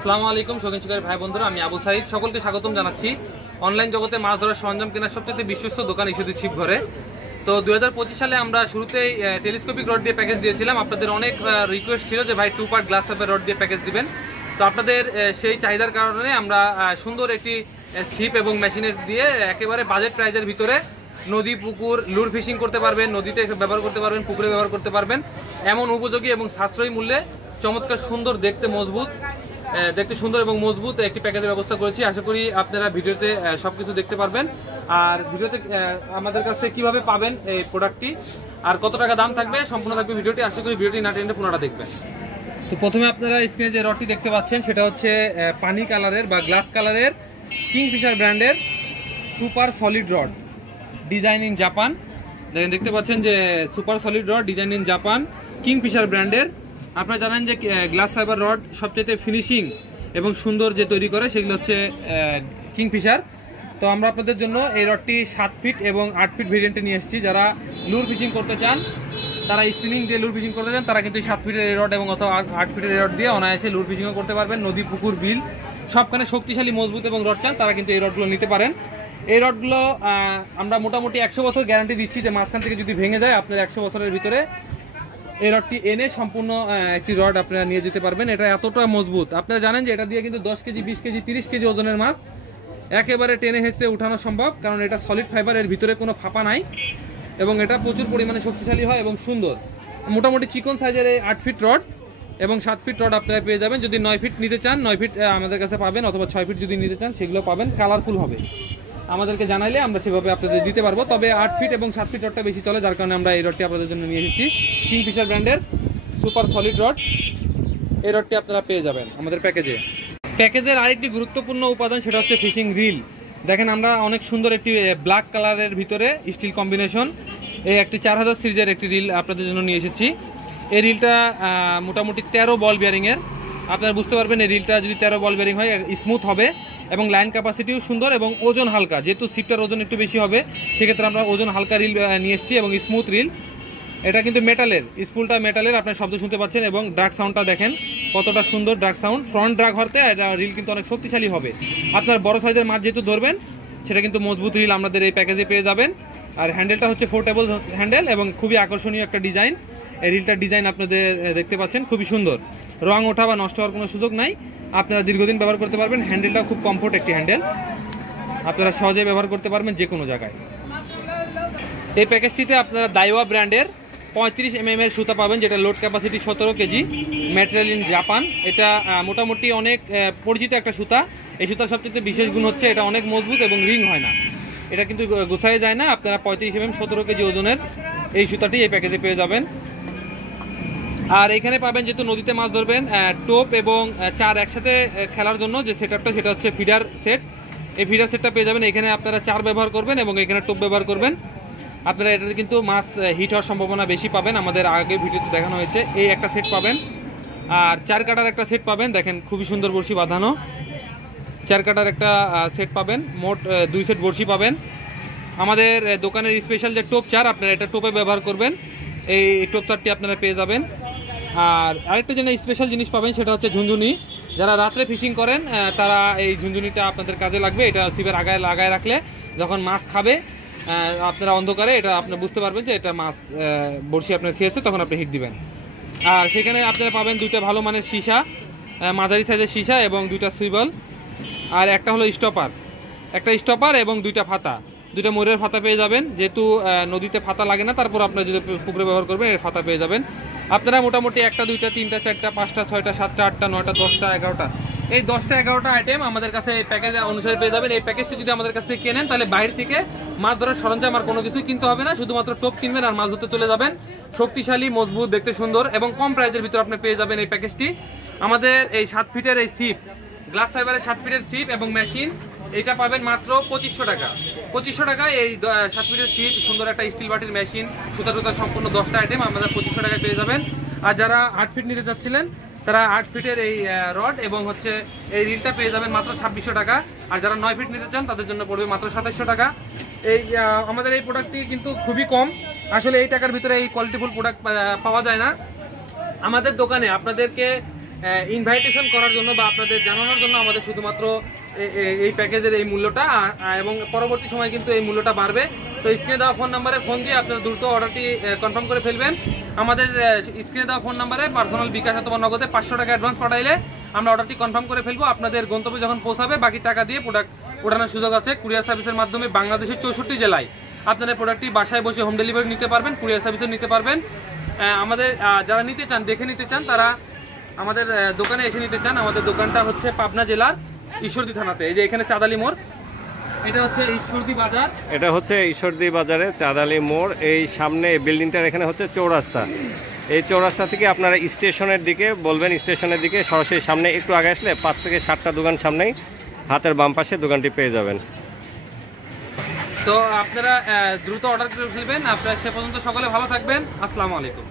আসসালামু আলাইকুম শৌখিন শিকারী ভাই বন্ধুরা, আমি আবু সাইদ সকলকে স্বাগতম জানাচ্ছি অনলাইন জগতে মাছ ধরার সরঞ্জাম কেনার সবচেয়ে বিশ্বস্ত দোকান ইস্যুদি ছিপ ঘরে। তো 2025 সালে আমরা শুরুতেই টেলিস্কোপিক রড দিয়ে প্যাকেজ দিয়েছিলাম। আপনাদের অনেক রিকোয়েস্ট ছিল যে ভাই 2 পার্ট গ্লাস টাইপের রড দিয়ে প্যাকেজ দিবেন। তো আপনাদের সেই চাহিদার কারণে আমরা সুন্দর একটি ছিপ এবং মেশিনের দিয়ে একেবারে বাজেট প্রাইজের ভিতরে নদী পুকুর লুর ফিশিং করতে পারবেন, নদীতে ব্যবহার করতে পারবেন, পুকুরে ব্যবহার করতে পারবেন এমন উপযোগী এবং সাশ্রয়ী মূল্যে চমৎকার সুন্দর দেখতে সুন্দর এবং মজবুত একটি প্যাকেজের ব্যবস্থা করেছি। আশা করি আপনারা ভিডিওতে সবকিছু দেখতে পারবেন। আর ভিডিওতে আমাদের কাছে কিভাবে পাবেন এই প্রোডাক্টটি আর কত টাকা দাম থাকবে সম্পূর্ণ থাকবে ভিডিওটি। আশা করি ভিডিওটি না টেনে পুরোটা দেখবেন। তো প্রথমে আপনারা স্ক্রিনে যে রডটি দেখতে পাচ্ছেন সেটা হচ্ছে পানি কালারের বা গ্লাস কালারের কিংফিশার ব্র্যান্ডের super solid rod, design in Japan. দেখতে পাচ্ছেন যে super solid rod design in Japan Kingfisher ব্র্যান্ডের। আপনারা জানেন যে গ্লাস ফাইবার রড সবচেয়ে ফিনিশিং এবং সুন্দর যে তৈরি করে সেগুলো হচ্ছে কিংফিশার। তো আমরা আপনাদের জন্য এই রডটি 7 ফিট এবং 8 ফিট ভেরিয়েন্টে নিয়ে এসেছি। যারা লুর ফিশিং করতে চান, তারা স্পিনিং দিয়ে লুর ফিশিং করতে চান, তারা কিন্তু 7 ফিটের এই রড এবং অথবা 8 ফিটের এই রড দিয়ে অনায়াসে লুর ফিশিংও করতে পারবেন। নদী পুকুর বিল সবখানে শক্তিশালী মজবুত এবং রড চান তারা কিন্তু এই রডগুলো নিতে পারেন। এই রডগুলো আমরা মোটামুটি 100 বছর গ্যারান্টি দিচ্ছি যে মাঝখান থেকে যদি ভেঙে যায় আপনার 100 বছরের ভিতরে এই রডটি এনে সম্পূর্ণ একটি রড আপনারা নিয়ে যেতে পারবেন। এটা এতটা মজবুত, আপনারা জানেন যে এটা দিয়ে কিন্তু 10 কেজি 20 কেজি 30 কেজি ওজনের মাছ একেবারে টেনে হেঁচড়ে উঠানো সম্ভব, কারণ এটা সলিড ফাইবার, এর ভিতরে কোনো ফাঁপা নাই এবং এটা প্রচুর পরিমাণে শক্তিশালী হয় এবং সুন্দর। মোটামুটি চিকন সাইজের এই 8 ফিট রড এবং 7 ফিট রড আপনারা পেয়ে যাবেন। যদি 9 ফিট নিতে চান 9 ফিট আমাদের কাছে পাবেন, অথবা 6 ফিট যদি নিতে চান সেগুলো পাবেন। কালারফুল হবে, আমাদেরকে জানাইলে আমরা সেভাবে আপনাদের দিতে পারবো। তবে 8 ফিট এবং 7 ফিট রডটা বেশি চলে, যার কারণে আমরা এই রডটি আপনাদের জন্য নিয়ে এসেছি কিংফিশার ব্র্যান্ডের সুপার সলিড রড। এই রডটি আপনারা পেয়ে যাবেন আমাদের প্যাকেজের আরেকটি গুরুত্বপূর্ণ উপাদান সেটা হচ্ছে ফিশিং রিল। দেখেন আমরা অনেক সুন্দর একটি ব্ল্যাক কালারের ভিতরে স্টিল কম্বিনেশন এই একটি 4000 সিরিজের একটি রিল আপনাদের জন্য নিয়ে এসেছি। এই রিলটা মোটামুটি 13 বল বিয়ারিংয়ের। আপনারা বুঝতে পারবেন এই রিলটা যদি 13 বল বিয়ারিং হয় স্মুথ হবে এবং লাইন ক্যাপাসিটিও সুন্দর এবং ওজন হালকা। যেহেতু সিপটার ওজন একটু বেশি হবে সেক্ষেত্রে আমরা ওজন হালকা রিল নিয়ে এসেছি এবং স্মুথ রিল। এটা কিন্তু মেটালের, স্পুলটা মেটালের, আপনার শব্দ শুনতে পাচ্ছেন এবং ড্রাগ সাউন্ডটা দেখেন কতটা সুন্দর ড্রাগ সাউন্ড। ফ্রন্ট ড্রাগ হতে এটা রিল কিন্তু অনেক শক্তিশালী হবে। আপনার বড় সাইজের মাছ যেহেতু ধরবেন সেটা কিন্তু মজবুত রিল আমাদের এই প্যাকেজে পেয়ে যাবেন। আর হ্যান্ডেলটা হচ্ছে পোর্টেবল হ্যান্ডেল এবং খুবই আকর্ষণীয় একটা ডিজাইন। এই রিলটার ডিজাইন আপনাদের দেখতে পাচ্ছেন খুবই সুন্দর, রং ওঠা বা নষ্ট হওয়ার কোনো সুযোগ নাই। আপনারা দীর্ঘদিন ব্যবহার করতে পারবেন। হ্যান্ডেলটা খুব কমফোর্ট একটি হ্যান্ডেল, আপনারা সহজে ব্যবহার করতে পারবেন যে কোনো জায়গায়। এই প্যাকেজটিতে আপনারা দাইওয়া ব্র্যান্ডের 35 mm এর সুতা পাবেন, যেটা load capacity 17 KG, material in Japan. এটা মোটামুটি অনেক পরিচিত একটা সুতা। এই সুতার সবচেয়ে বিশেষ গুণ হচ্ছে এটা অনেক মজবুত এবং রিং হয় না, এটা কিন্তু গোছায় যায় না। আপনারা 35 mm 17 কেজি ওজনের এই সুতাটি এই প্যাকেজে পেয়ে যাবেন। আর এখানে পাবেন যেহেতু নদীতে মাছ ধরবেন, টোপ এবং চার একসাথে খেলার জন্য যে সেটআপটা সেটা হচ্ছে ফিডার সেট। এই ফিডার সেটটা পেয়ে যাবেন। এখানে আপনারা চার ব্যবহার করবেন এবং এখানে টোপ ব্যবহার করবেন। আপনারা এটাতে কিন্তু মাছ হিট হওয়ার সম্ভাবনা বেশি পাবেন, আমাদের আগে ভিডিওতে দেখানো হয়েছে। এই একটা সেট পাবেন আর 4 কাটার একটা সেট পাবেন। দেখেন খুবই সুন্দর বড়শি বাঁধানো 4 কাটার একটা সেট পাবেন। মোট 2 সেট বড়শি পাবেন। আমাদের দোকানের স্পেশাল যে টোপ চার, আপনারা এটা টোপে ব্যবহার করবেন। এই টোপ চারটি আপনারা পেয়ে যাবেন। আর আরেকটা যেটা স্পেশাল জিনিস পাবেন সেটা হচ্ছে ঝুনঝুনি। যারা রাত্রে ফিশিং করেন তারা এই ঝুনঝুনিটা আপনাদের কাজে লাগবে। এটা সিপের আগায় লাগায় রাখলে যখন মাছ খাবে আপনারা অন্ধকারে এটা আপনি বুঝতে পারবেন যে এটা মাছ বড়শি আপনার খেয়েছে, তখন আপনি হিট দিবেন। আর সেখানে আপনারা পাবেন 2টা ভালো মানের সীসা, মাঝারি সাইজের সীসা এবং 2টা সুইবল। আর একটা হলো একটা স্টপার এবং 2টা ফাতা, 2টা ময়ূরের ফাতা পেয়ে যাবেন। যেহেতু নদীতে ফাতা লাগে না, তারপর আপনারা যদি পুকুরে ব্যবহার করবেন এর ফাতা পেয়ে যাবেন। আপনারা মোটামুটি 1টা 2টা 3টা 4টা 5টা 6টা 7টা 8টা 9টা 10টা 11টা এই 10টা 11টা আইটেম আমাদের কাছে এই প্যাকেজ অনুসারে পেয়ে যাবেন। এই প্যাকেজটি যদি আমাদের কাছ থেকে কেনেন তাহলে বাইরে থেকে মাছ ধরার সরঞ্জাম আর কোনো কিছুই কিনতে হবে না, শুধুমাত্র টোপ কিনবেন আর মাছ ধরতে চলে যাবেন। শক্তিশালী, মজবুত, দেখতে সুন্দর এবং কম প্রাইজের ভিতরে আপনি পেয়ে যাবেন এই প্যাকেজটি। আমাদের এই 7 ফিটের এই সিপ, গ্লাস ফাইবারের 7 ফিটের সিপ এবং মেশিন, এটা পাবেন মাত্র 2500 টাকা। 2500 টাকায় এই 7 ফিটের সিপ, সুন্দর একটা স্টিল বাটির মেশিন, সুতা টুতা সম্পূর্ণ 10টা আইটেম আমাদের 2500 টাকায় পেয়ে যাবেন। আর যারা 8 ফিট নিতে চাচ্ছিলেন তারা 8 ফিটের এই রড এবং হচ্ছে এই রিলটা পেয়ে যাবেন মাত্র 2600 টাকা। আর যারা 9 ফিট নিতে চান তাদের জন্য পড়বে মাত্র 2700 টাকা। এই আমাদের এই প্রোডাক্টটি কিন্তু খুবই কম, আসলে এই টাকার ভিতরে এই কোয়ালিটিফুল প্রোডাক্ট পাওয়া যায় না। আমাদের দোকানে আপনাদেরকে ইনভাইটেশন করার জন্য বা আপনাদের জানানোর জন্য আমাদের শুধুমাত্র এই প্যাকেজের এই মূল্যটা, এবং পরবর্তী সময় কিন্তু এই মূল্যটা বাড়বে। তো স্ক্রিনে দেওয়া ফোন নাম্বারে ফোন দিয়ে আপনারা দ্রুত অর্ডারটি কনফার্ম করে ফেলবেন। আমাদের স্ক্রিনে দেওয়া ফোন নাম্বারে পার্সোনাল বিকাশ অথবা নগদে 500 টাকা অ্যাডভান্স পাঠাইলে আমরা অর্ডারটি কনফার্ম করে ফেলবো। আপনাদের গন্তব্যে যখন পৌঁছাবে বাকি টাকা দিয়ে প্রোডাক্ট ওঠানোর সুযোগ আছে। কুরিয়ার সার্ভিসের মাধ্যমে বাংলাদেশের 64 জেলায় আপনারা প্রোডাক্টটি বাসায় বসে হোম ডেলিভারি নিতে পারবেন, কুরিয়ার সার্ভিসও নিতে পারবেন। আমাদের যারা নিতে চান, দেখে নিতে চান, তারা আমাদের দোকানে এসে নিতে চান। আমাদের দোকানটা হচ্ছে পাবনা জেলার ঈশ্বরদী থানাতে। এই যে এখানে চাঁদালি মোড়, এটা হচ্ছে ঈশ্বরদী বাজার, এটা হচ্ছে ঈশ্বরদী বাজারে চাঁদালি মোড়। এই সামনে বিল্ডিংটার এখানে হচ্ছে চৌরাস্তা। এই চৌরাস্তা থেকে আপনারা স্টেশনের দিকে বলবেন, স্টেশনের দিকে সরাসরি সামনে একটু আগে আসলে 5 থেকে 7টা দোকান সামনেই হাতের বাম পাশে দোকানটি পেয়ে যাবেন। তো আপনারা দ্রুত অর্ডার করে ফেলবেন। আপনারা সে পর্যন্ত সকলে ভালো থাকবেন। আসসালামু আলাইকুম।